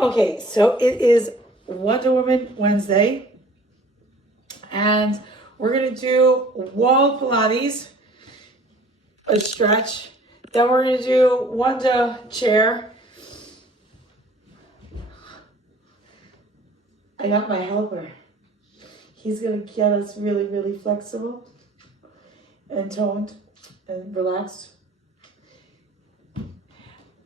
Okay, so it is Wonder Woman Wednesday, and we're gonna do wall Pilates, a stretch. Then we're gonna do wunda chair. I got my helper. He's gonna get us really, really flexible and toned and relaxed.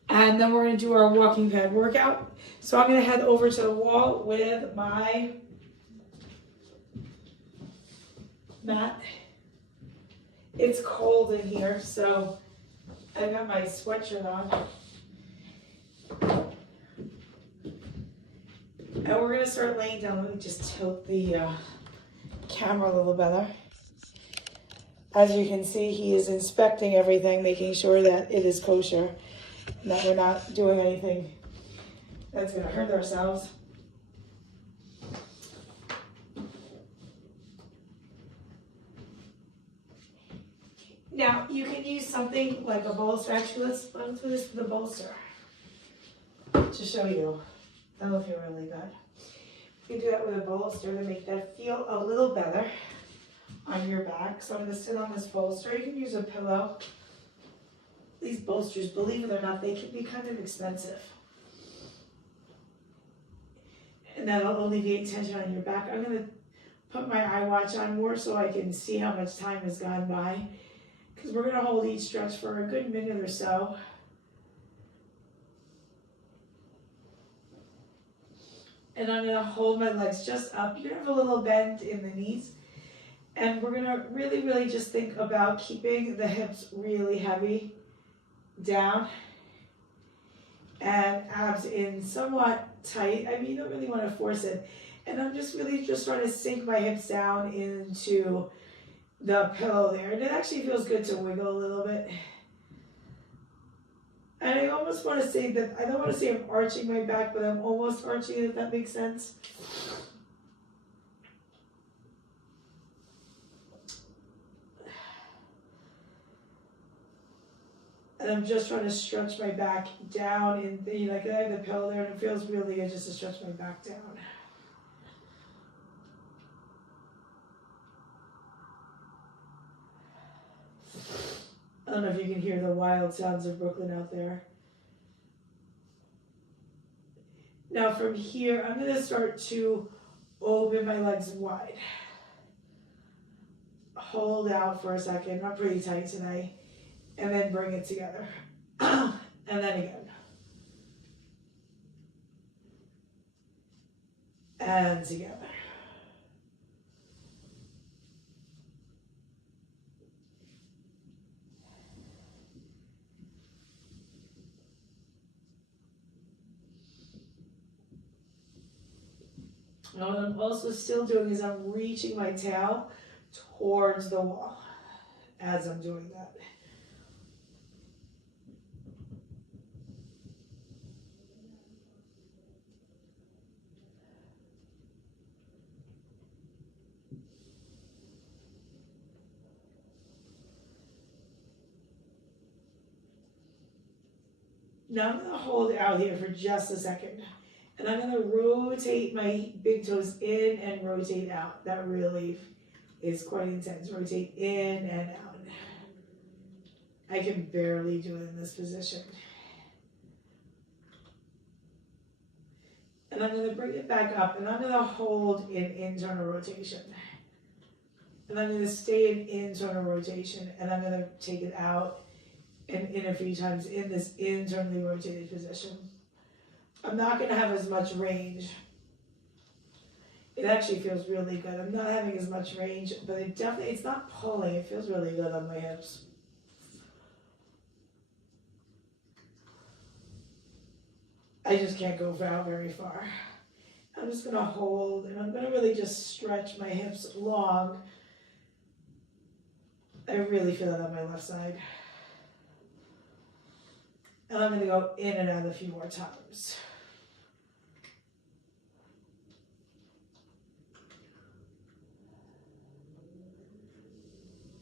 And then we're gonna do our walking pad workout. So I'm gonna head over to the wall with my mat. It's cold in here, so I got my sweatshirt on. And we're gonna start laying down. Let me just tilt the camera a little better. As you can see, he is inspecting everything, making sure that it is kosher and that we're not doing anything that's gonna hurt ourselves. Now, you can use something like a bolster. Actually, let's do this with a bolster to show you. That'll feel really good. You can do that with a bolster to make that feel a little better on your back. So I'm going to sit on this bolster. You can use a pillow. These bolsters, believe it or not, they can be kind of expensive. And that'll alleviate tension on your back. I'm going to put my iWatch on more so I can see how much time has gone by, because we're going to hold each stretch for a good minute or so. And I'm going to hold my legs just up. You're going to have a little bend in the knees. And we're going to really, really just think about keeping the hips really heavy down and abs in somewhat tight. I mean, you don't really want to force it. And I'm just really just trying to sink my hips down into the pillow there. And it actually feels good to wiggle a little bit. And I almost want to say that, I don't want to say I'm arching my back, but I'm almost arching it, if that makes sense. And I'm just trying to stretch my back down in the, like I have the pillow there, and it feels really good just to stretch my back down. I don't know if you can hear the wild sounds of Brooklyn out there. Now from here, I'm going to start to open my legs wide. Hold out for a second. I'm pretty tight today. And then bring it together. And then again. And together. Now what I'm also still doing is I'm reaching my tail towards the wall as I'm doing that. Now I'm going to hold out here for just a second. And I'm going to rotate my big toes in and rotate out. That really is quite intense. Rotate in and out. I can barely do it in this position. And I'm going to bring it back up, and I'm going to hold in internal rotation. And I'm going to stay in internal rotation, and I'm going to take it out and in a few times in this internally rotated position. I'm not going to have as much range. It actually feels really good. I'm not having as much range, but it's not pulling. It feels really good on my hips. I just can't go out very far. I'm just going to hold, and I'm going to really just stretch my hips long. I really feel that on my left side. And I'm going to go in and out a few more times.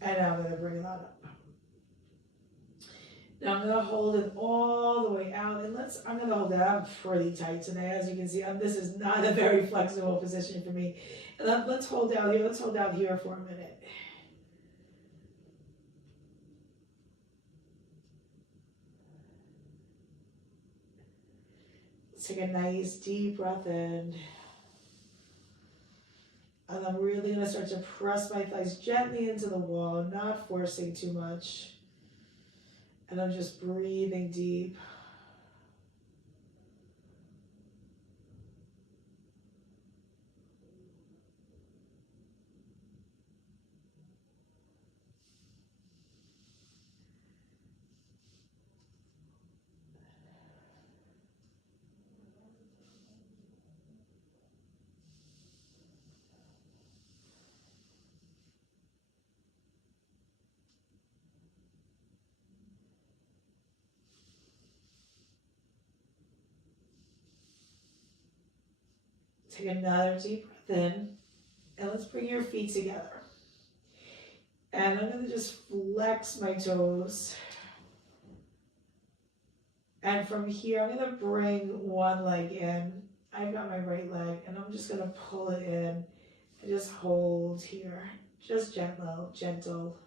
And now I'm going to bring that up. Now I'm going to hold it all the way out, and let's I'm gonna hold that. I'm pretty tight today, as you can see. This is not a very flexible position for me. And let's hold down here. Let's hold down here for a minute. Let's take a nice deep breath in. And I'm really gonna start to press my thighs gently into the wall, not forcing too much. And I'm just breathing deep. Take another deep breath in. And let's bring your feet together. And I'm gonna just flex my toes. And from here, I'm gonna bring one leg in. I've got my right leg, and I'm just gonna pull it in and just hold here. Just gentle.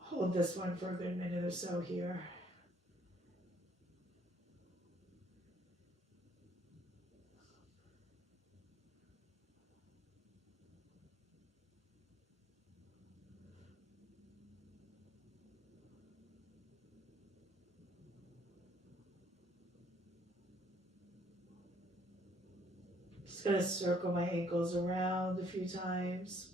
Hold this one for a good minute or so here. Just gonna circle my ankles around a few times.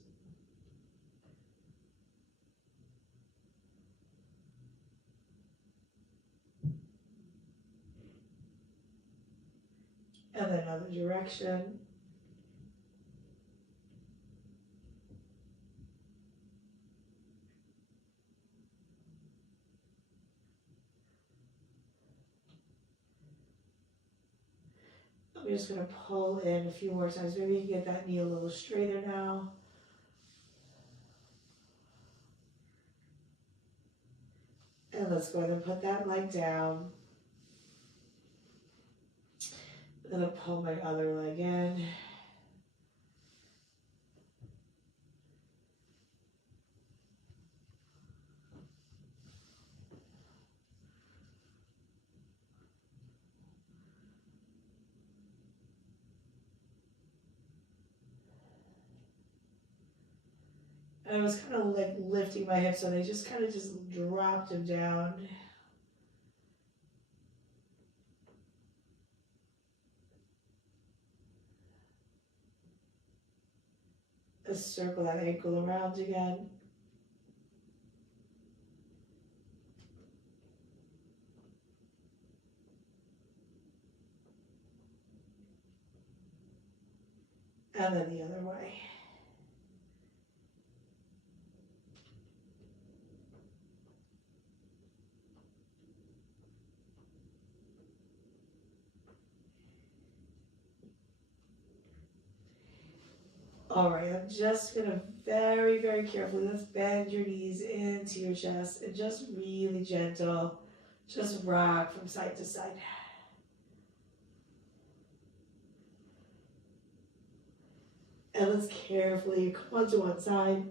And then other direction. I'm just gonna pull in a few more times. Maybe you can get that knee a little straighter now. And let's go ahead and put that leg down. I'm gonna pull my other leg in. And I was kind of like lifting my hips, and I just kind of just dropped them down. Let's circle that ankle around again. And then the other way. All right, I'm just gonna very carefully, let's bend your knees into your chest and just really gentle, just rock from side to side. And let's carefully come onto one side.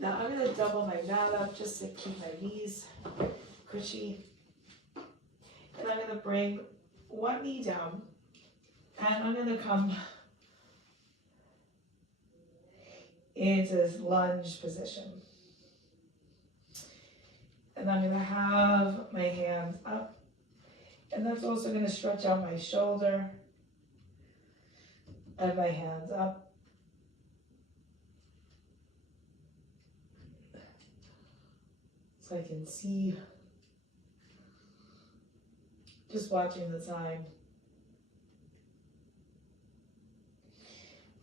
Now I'm gonna double my mat up just to keep my knees cushy. And I'm gonna bring one knee down, and I'm gonna come into this lunge position. And I'm gonna have my hands up, and that's also gonna stretch out my shoulder, and my hands up. So I can see, just watching the time.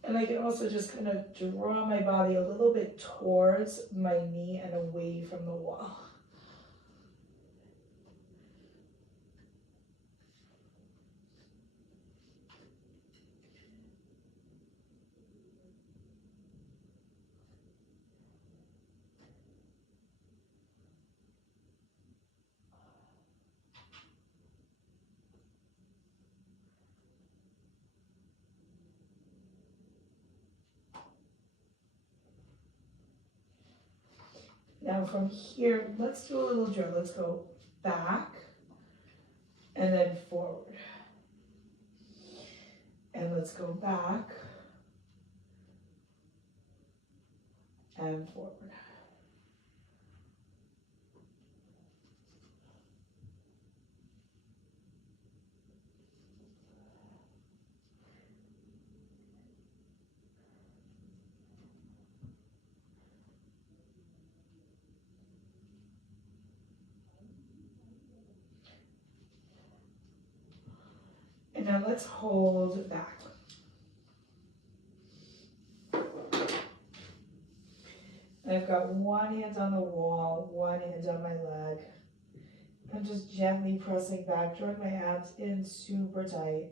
And I can also just kind of draw my body a little bit towards my knee and away from the wall. Now from here, let's do a little drill. Let's go back and then forward. And let's go back and forward. And now let's hold back. I've got one hand on the wall, one hand on my leg. I'm just gently pressing back, drawing my abs in super tight.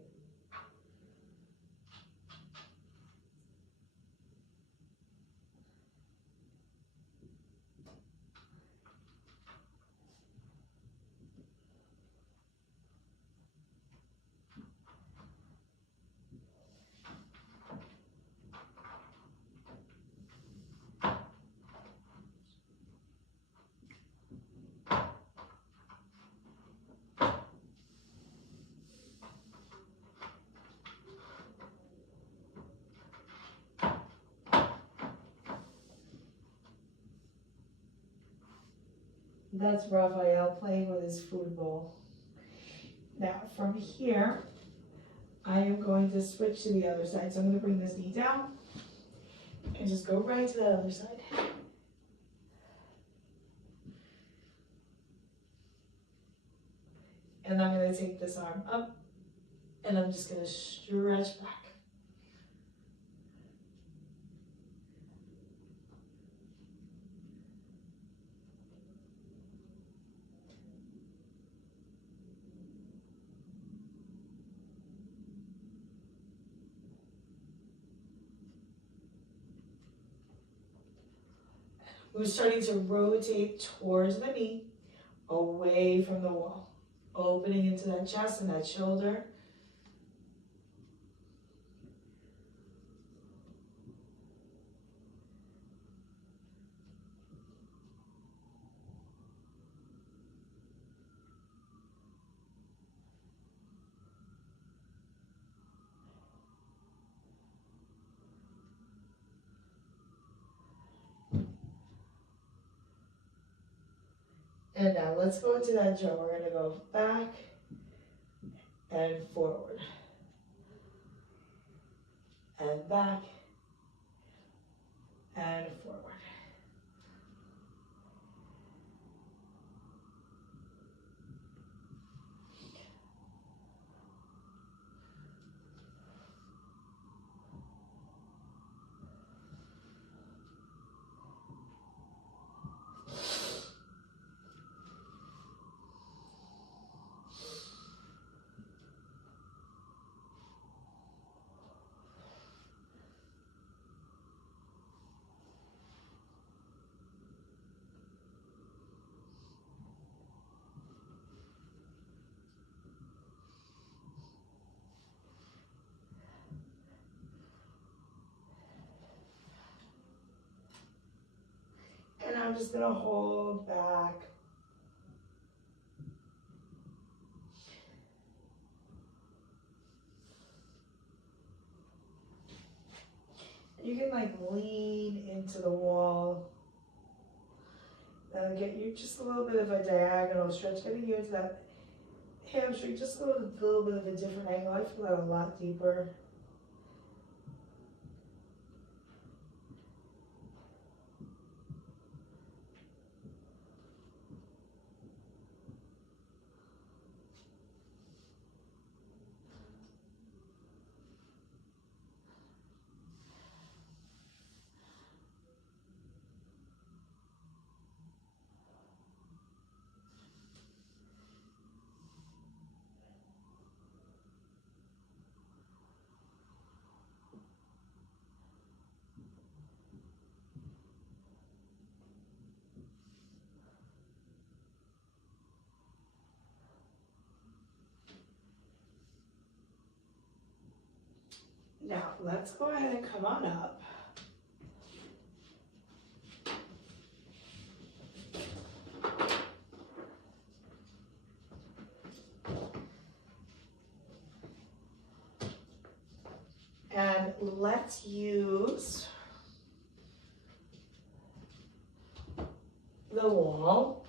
That's Raphael playing with his food bowl. Now from here, I am going to switch to the other side. So I'm going to bring this knee down and just go right to the other side. And I'm going to take this arm up and I'm just going to stretch back. We're starting to rotate towards the knee, away from the wall, opening into that chest and that shoulder. And now let's go into that jump. We're going to go back and forward. And back and forward. And I'm just going to hold back. You can like lean into the wall. That'll get you just a little bit of a diagonal stretch, getting you into that hamstring, just a little bit of a different angle. I feel that a lot deeper. Now, let's go ahead and come on up. let's use the wall.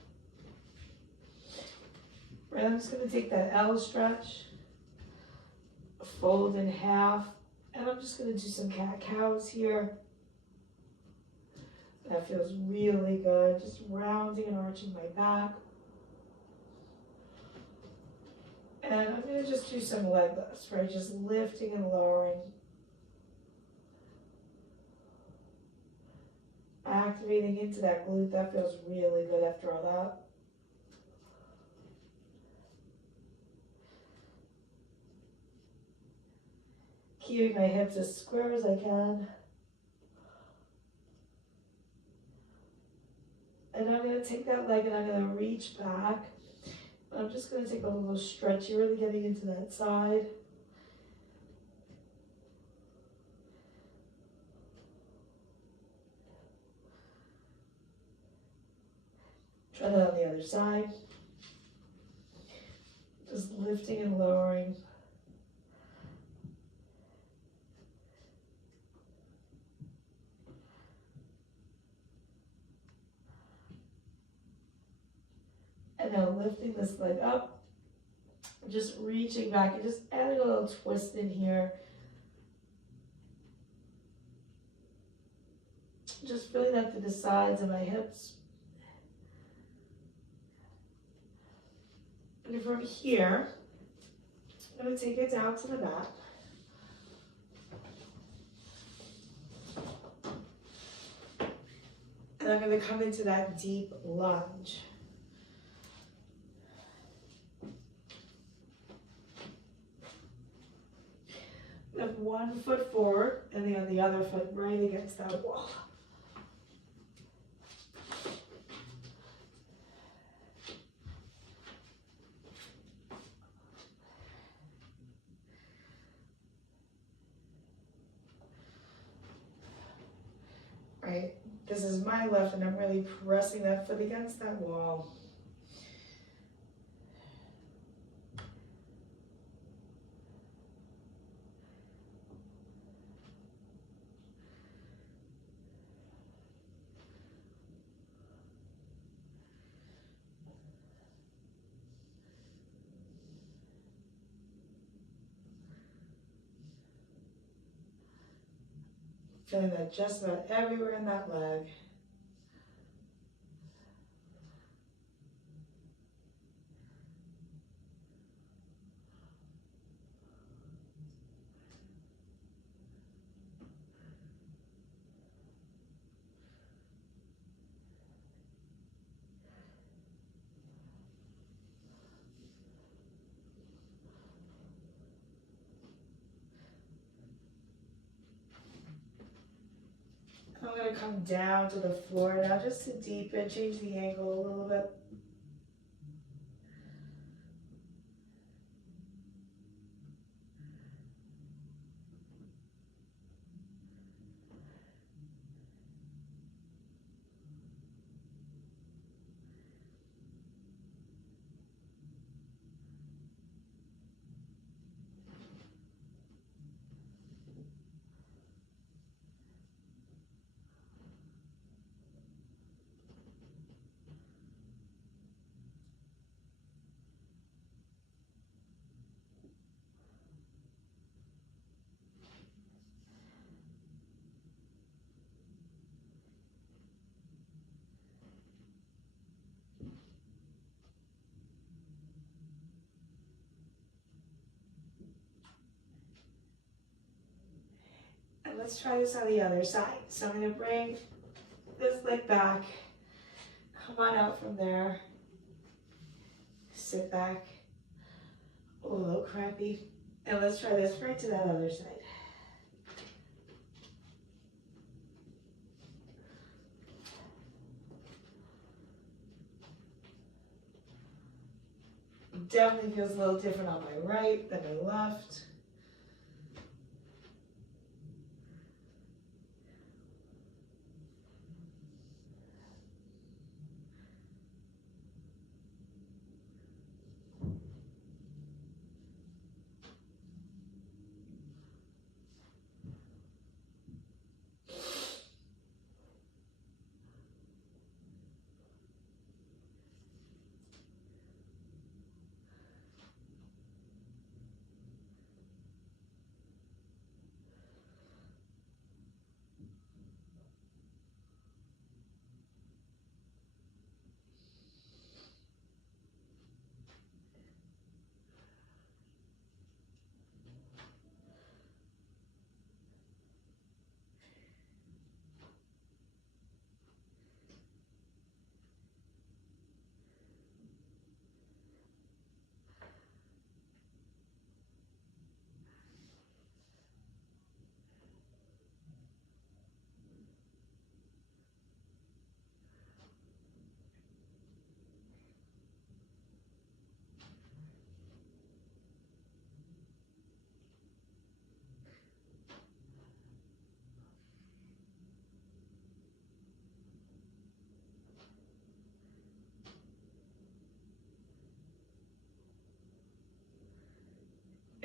Right, I'm just going to take that L stretch, fold in half, and I'm just going to do some cat-cows here. That feels really good, just rounding and arching my back. And I'm going to just do some leg lifts, right? Just lifting and lowering. Activating into that glute. That feels really good after all that. Keeping my hips as square as I can. And I'm going to take that leg and I'm going to reach back. I'm just going to take a little stretch. You're really getting into that side. Try that on the other side. Just lifting and lowering. And now lifting this leg up. Just reaching back and just adding a little twist in here. Just feeling that through the sides of my hips. And from here, I'm going to take it down to the mat. And I'm going to come into that deep lunge. I have 1 foot forward and then the other foot right against that wall. Right, this is my left and I'm really pressing that foot against that wall. Feeling that just about everywhere in that leg. I'm going to come down to the floor now just to deepen, change the angle a little bit. And let's try this on the other side. So I'm going to bring this leg back, come on out from there, sit back, a little crampy, and let's try this right to that other side. Definitely feels a little different on my right than my left.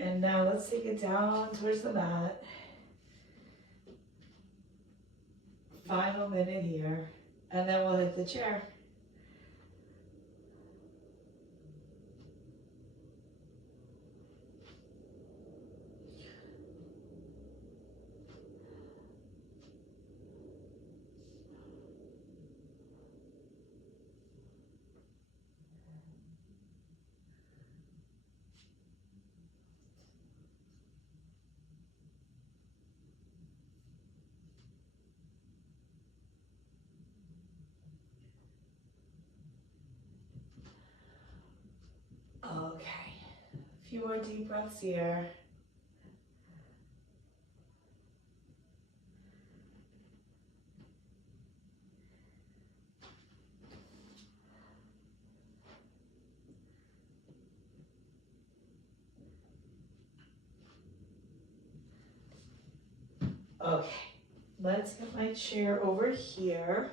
And now let's take it down towards the mat. Final minute here. And then we'll hit the chair. Okay, a few more deep breaths here. Okay, let's get my chair over here.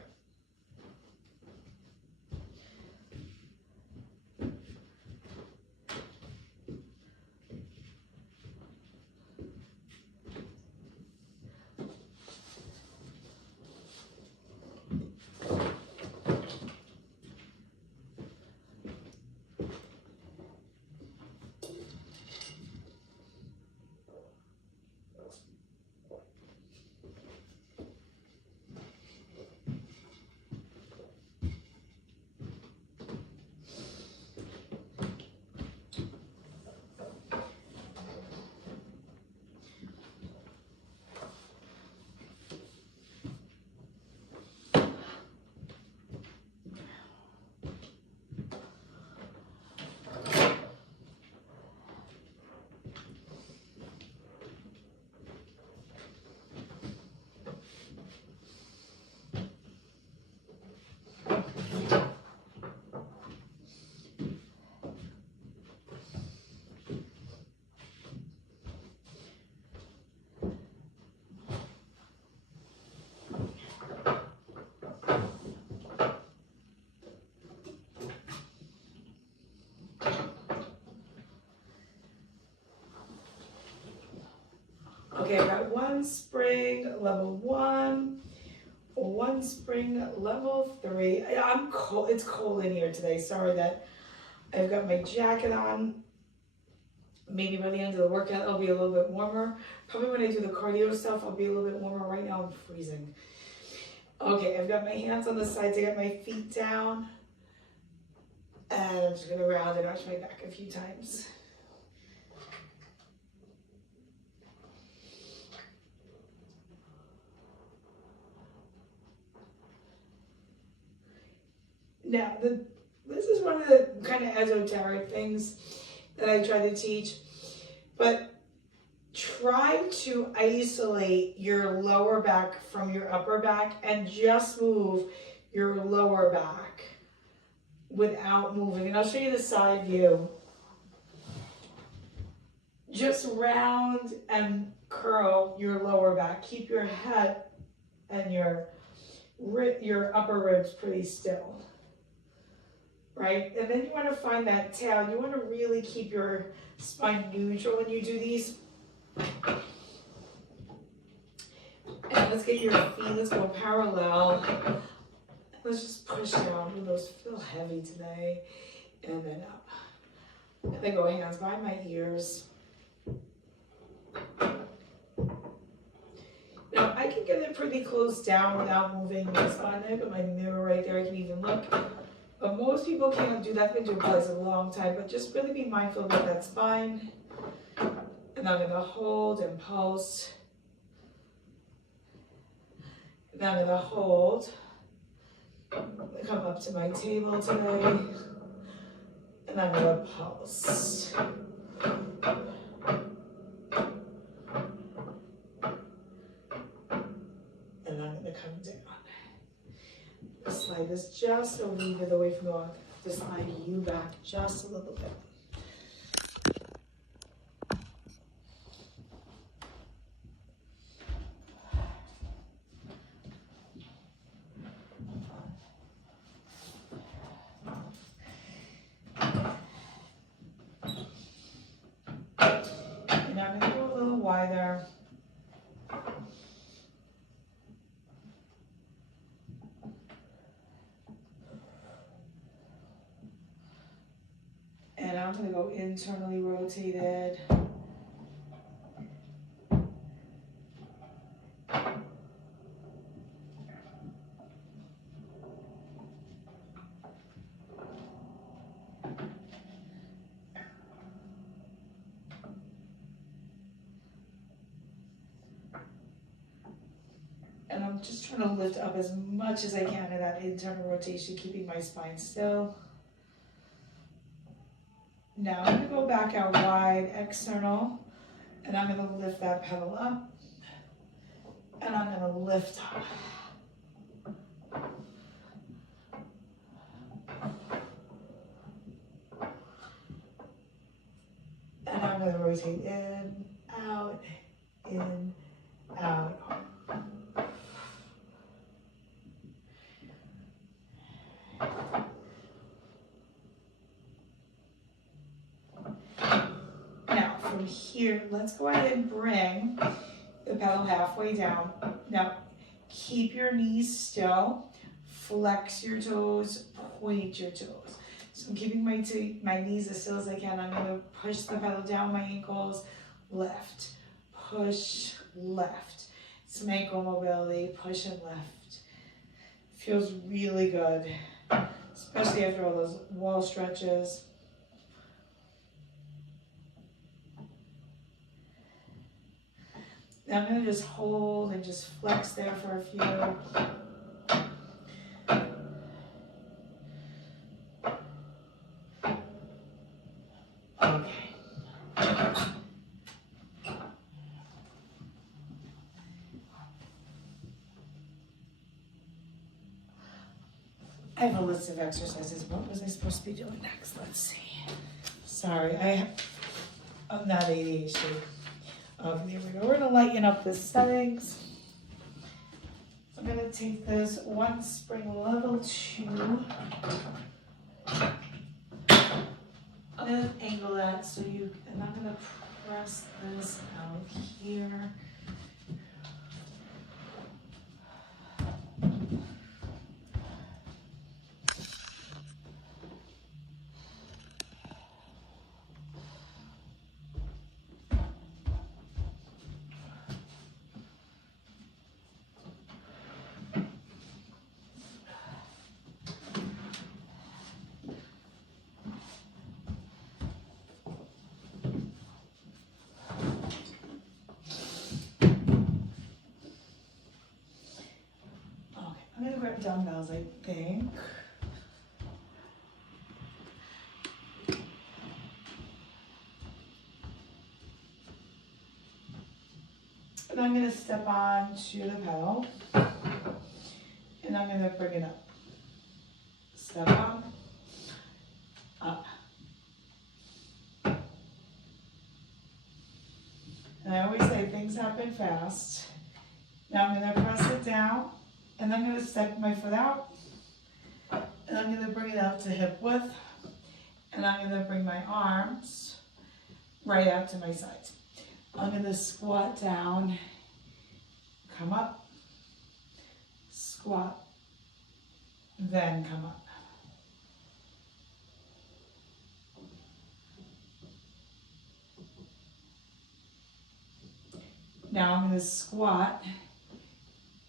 Okay, I've got one spring, level 1, one spring, level 3. I'm cold, it's cold in here today. Sorry that I've got my jacket on. Maybe by the end of the workout, it'll be a little bit warmer. Probably when I do the cardio stuff, I'll be a little bit warmer. Right now, I'm freezing. Okay, I've got my hands on the sides. I got my feet down. And I'm just gonna round and arch my back a few times. Now, this is one of the kind of esoteric things that I try to teach, but try to isolate your lower back from your upper back and just move your lower back without moving. And I'll show you the side view. Just round and curl your lower back. Keep your head and your upper ribs pretty still. Right? And then you want to find that tail. You want to really keep your spine neutral when you do these. And let's get your feet, let's go parallel. Let's just push down. Ooh, those feel heavy today. And then up. And then go hands by my ears. Now I can get it pretty close down without moving my spine. I got my mirror right there, I can even look. But most people can't do that. I've been doing Pilates a long time, but just really be mindful about that spine. And I'm gonna hold and pulse. And I'm gonna hold. Come up to my table today. And I'm gonna pulse. And I'm gonna come down. Slide this just a little bit away from the wall. To slide you back just a little bit. wider. And I'm going to go internally rotated. And I'm just trying to lift up as much as I can in that internal rotation, keeping my spine still. Now I'm going to go back out wide, external, and I'm going to lift that pedal up, and I'm going to lift up. And I'm going to rotate in, out, in, out. Now from here, let's go ahead and bring the pedal halfway down. Now keep your knees still, flex your toes, point your toes. So I'm keeping my knees as still as I can. I'm going to push the pedal down my ankles, left, push, left. Some ankle mobility, push and left. Feels really good, especially after all those wall stretches. Now I'm going to just hold and just flex there for a few. Okay. I have a list of exercises. What was I supposed to be doing next? Let's see. Sorry, I'm not ADHD. Okay, here we go. We're going to lighten up the settings. So I'm going to take this one spring level 2. I'm going to angle that so you, and I'm going to press this out here. I'm going to grab dumbbells, I think. And I'm going to step on to the pedal. And I'm going to bring it up. Step on, up. And I always say things happen fast. Now I'm going to press it down. And I'm going to step my foot out, and I'm going to bring it out to hip width, and I'm going to bring my arms right out to my sides. I'm going to squat down, come up, squat, then come up. Now I'm going to squat,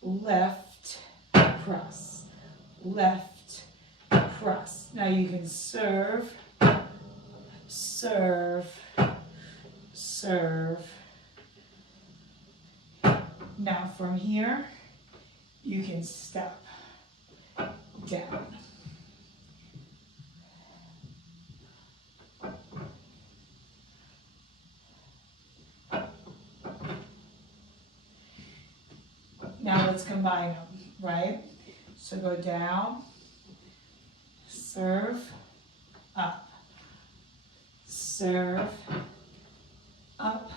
lift, press, left, press. Now you can serve, serve, serve. Now from here, you can step down. Now let's combine them, right? So go down, serve, up, serve, up,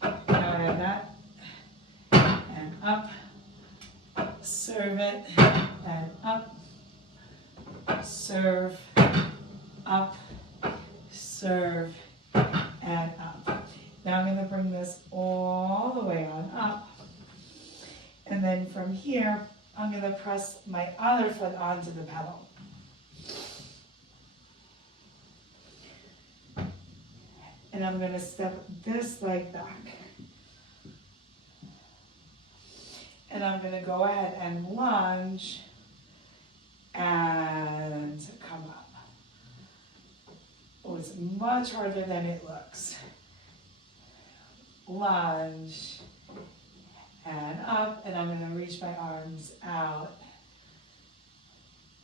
now add that, and up, serve it, and up, serve, up, serve, and up. Now I'm going to bring this all the way on up. And then from here, I'm going to press my other foot onto the pedal. And I'm going to step this leg back. And I'm going to go ahead and lunge and come up. Oh, it's much harder than it looks. Lunge and up, and I'm going to reach my arms out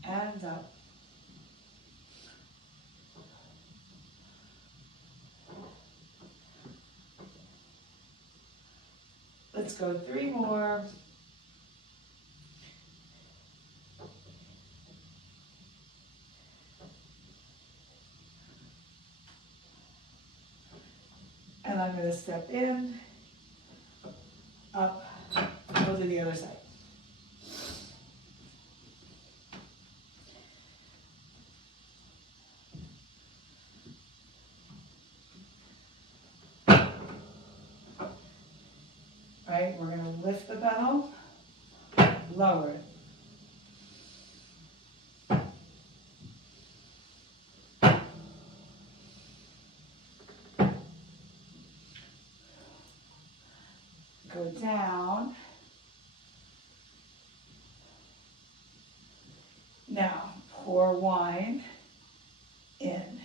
and up. Let's go 3 more. And I'm going to step in, up, go to the other side. Right, we're going to lift the pedal, lower it. Go down. Now, pour wine in.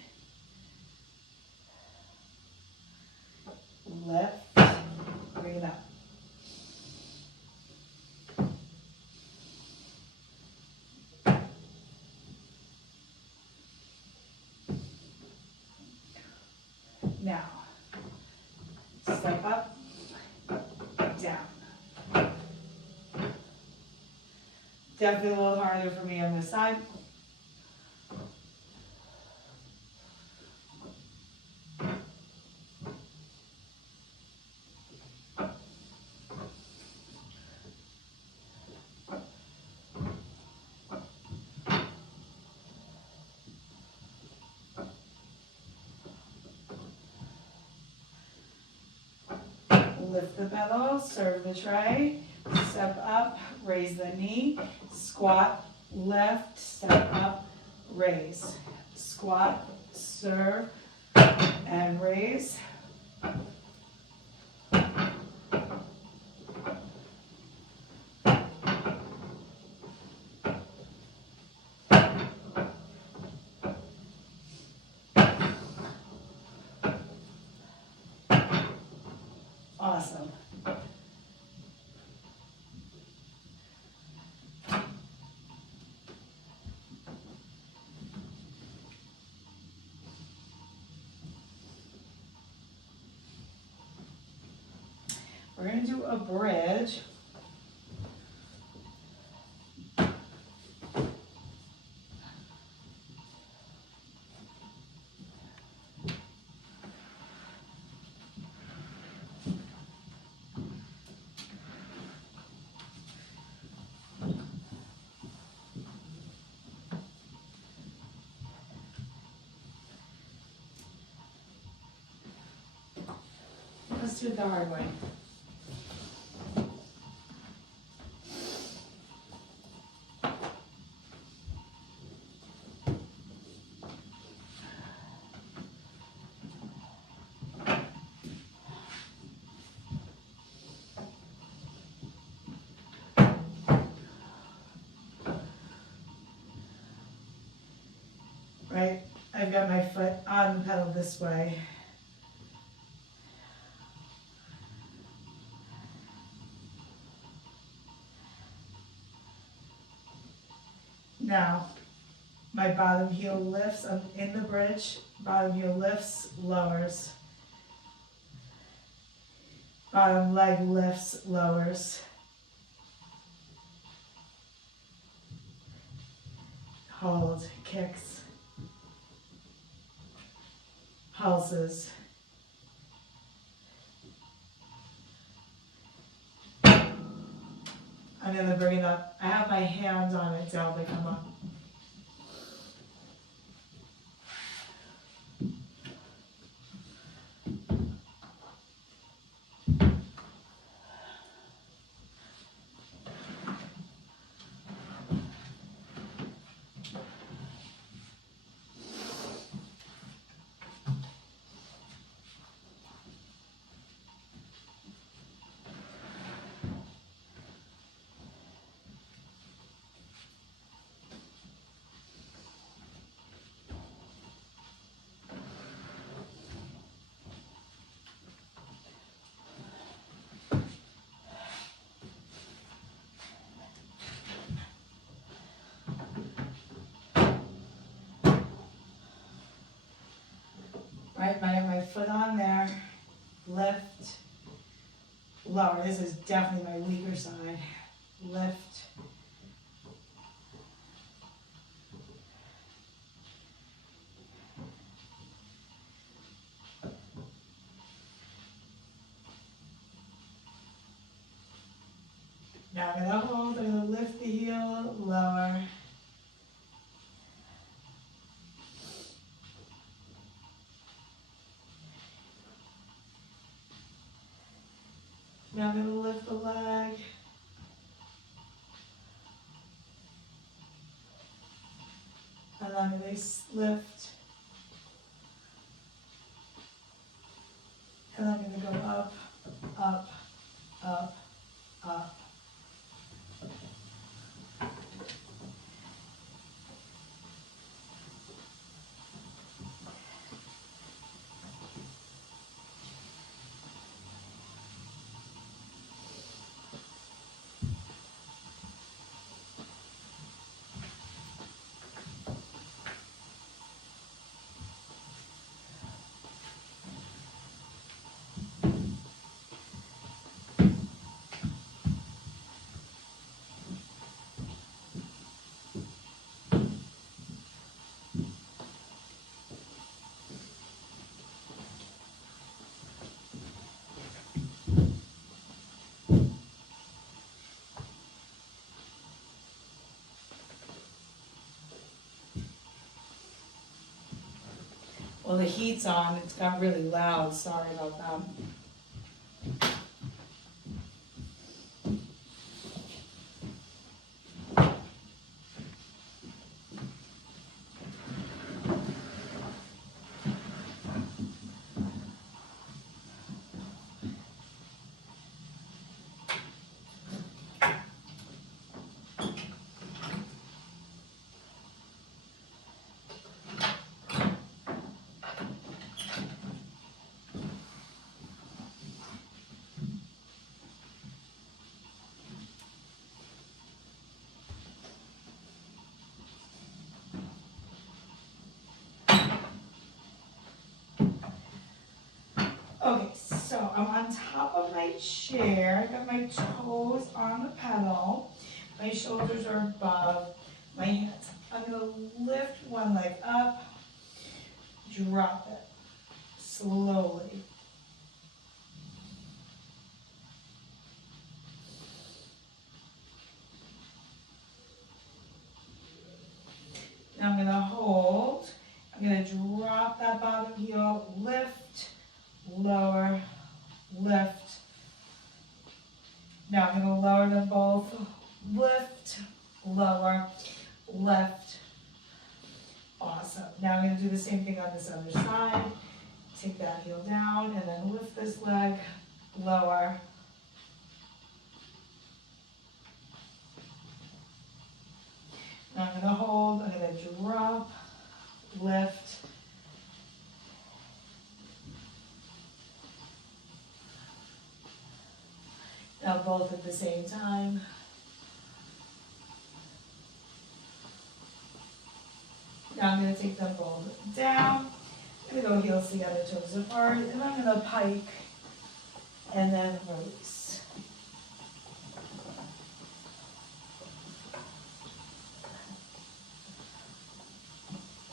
Lift, bring it up. Now, step up, down. Definitely a little harder for me on this side. Lift the pedal, serve the tray, step up, raise the knee, squat, lift, step up, raise, squat, serve, and raise. Awesome. We're going to do a bridge. Let's do it the hard way. Right, I've got my foot on the pedal this way. Now, my bottom heel lifts, I'm in the bridge, bottom heel lifts, lowers. Bottom leg lifts, lowers. Hold, kicks. Pulses. I'm going to bring it up. I have my hands on it to help it come up. Right, my foot on there, lift, lower. This is definitely my weaker side. Lift, now I'm gonna hold, I'm gonna lift the heel, lower. Now I'm gonna lift the leg. And I'm gonna lift. And I'm gonna go up, up, up, up. Well, the heat's on, it's got really loud, sorry about that. Okay, so I'm on top of my chair, I got my toes on the pedal, my shoulders are above my hands. I'm gonna lift one leg up, drop it slowly. Now I'm gonna hold, I'm gonna drop that bottom heel, lift, lower, lift. Now I'm gonna lower them both, lift, lower, lift. Awesome. Now I'm gonna do the same thing on this other side. Take that heel down and then lift this leg, lower. Now I'm gonna hold, I'm gonna drop, lift. Now both at the same time. Now I'm going to take them both down. I'm going to go heels together, toes apart, and I'm going to pike and then release.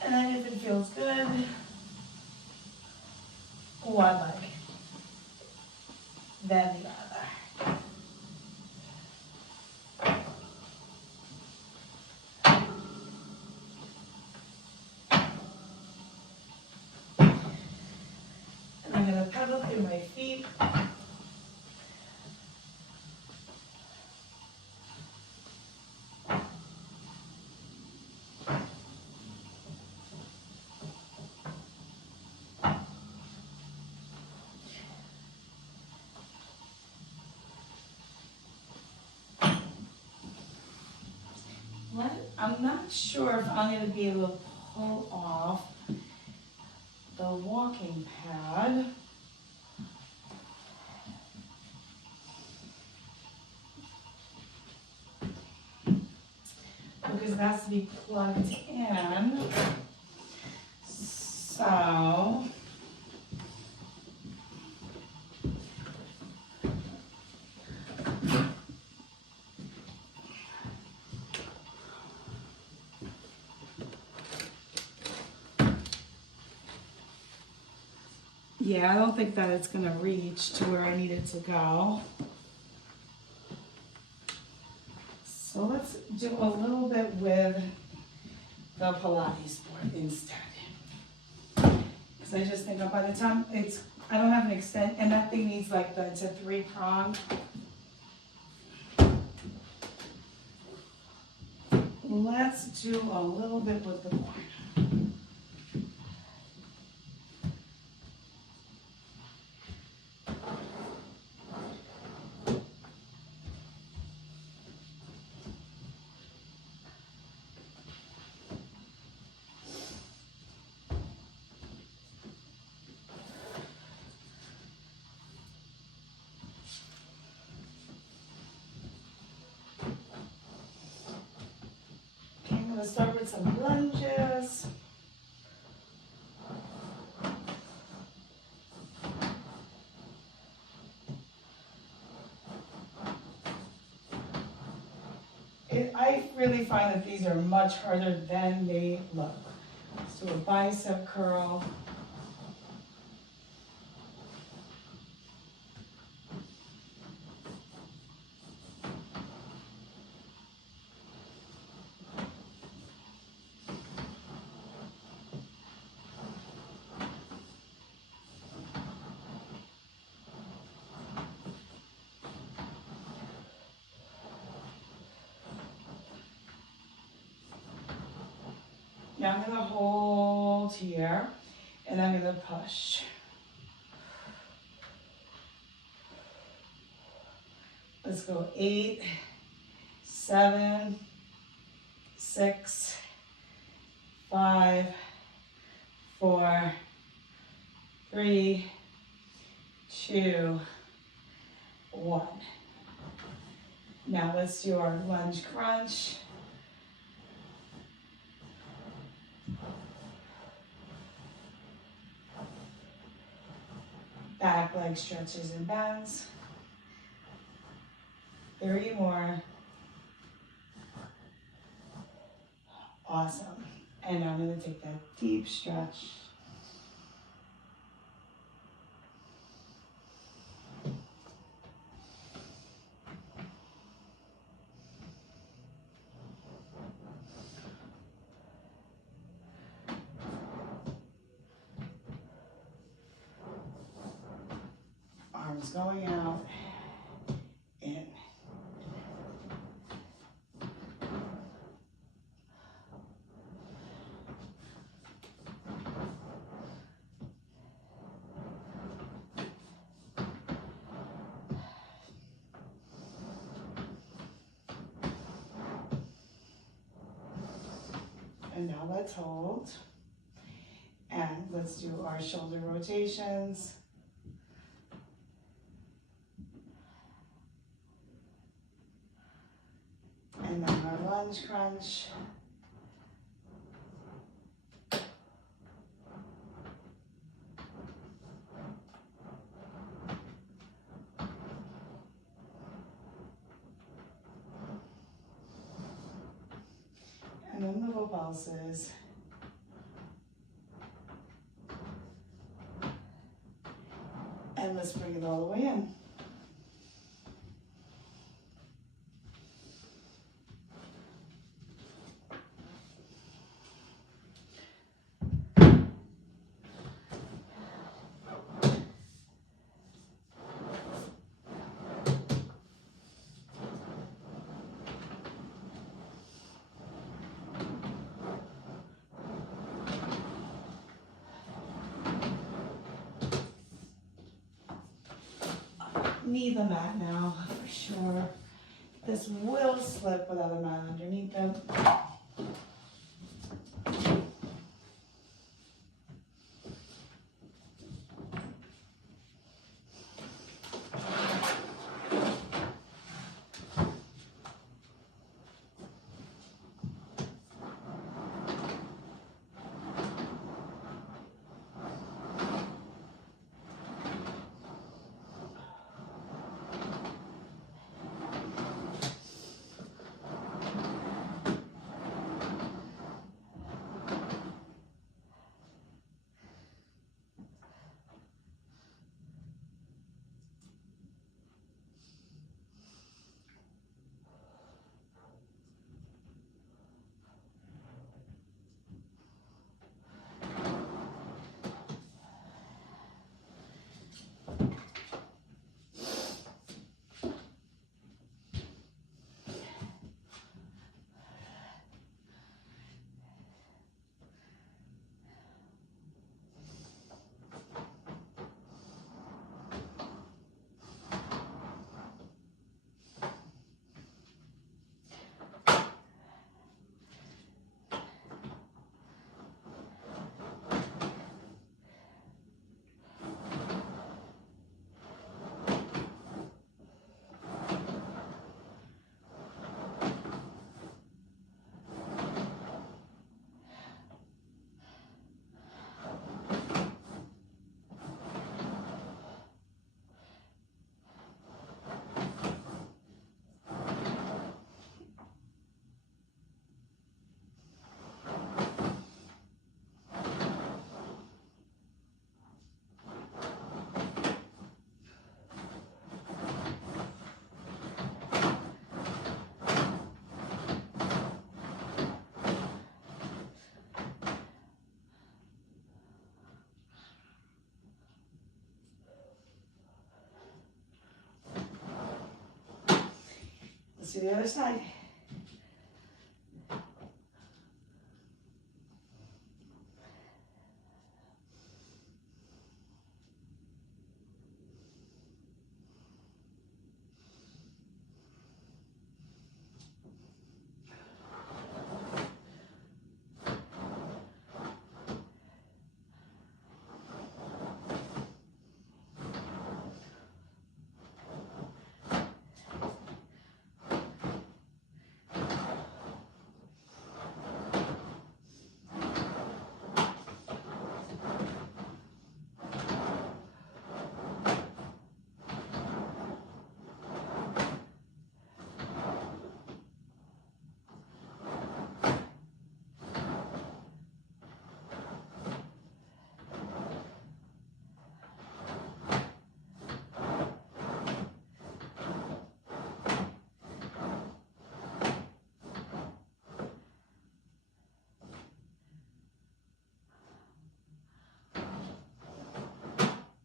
And then if it feels good, one leg, then the other. I'm going to pedal through my feet. I'm not sure if I'm going to be able to pull off the walking pad. Because it has to be plugged in. So Yeah, I don't think that it's gonna reach to where I need it to go. So let's do a little bit with the Pilates board instead. Because I just think by the time I don't have an extent, and that thing needs like it's a 3-prong. Let's do a little bit with the board. Okay, I'm going to start with some lunges. I really find that these are much harder than they look. Let's do a bicep curl. Now I'm going to hold here, and I'm going to push. Let's go 8, 7, 6, 5, 4, 3, 2, 1. Now let's do our lunge crunch. Back leg stretches and bends. 30 more. Awesome. And now I'm going to take that deep stretch. Arms going out, in. And now let's hold. And let's do our shoulder rotations. And then our lunge crunch. And then little pulses. And let's bring it all the way in. Need the mat now, for sure. This will slip without a mat underneath them. Let's do the other side.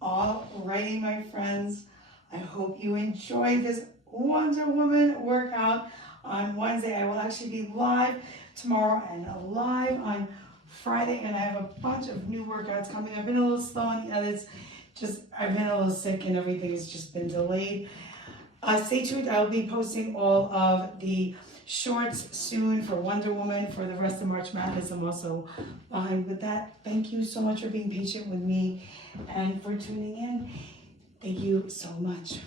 Alrighty, my friends, I hope you enjoyed this Wonder Woman workout on Wednesday. I will actually be live tomorrow and live on Friday, and I have a bunch of new workouts coming. I've been a little slow on the others, I've been a little sick and everything's just been delayed. Stay tuned, I'll be posting all of the shorts soon for Wonder Woman for the rest of March Madness. I'm also behind with that. Thank you so much for being patient with me and for tuning in. Thank you so much.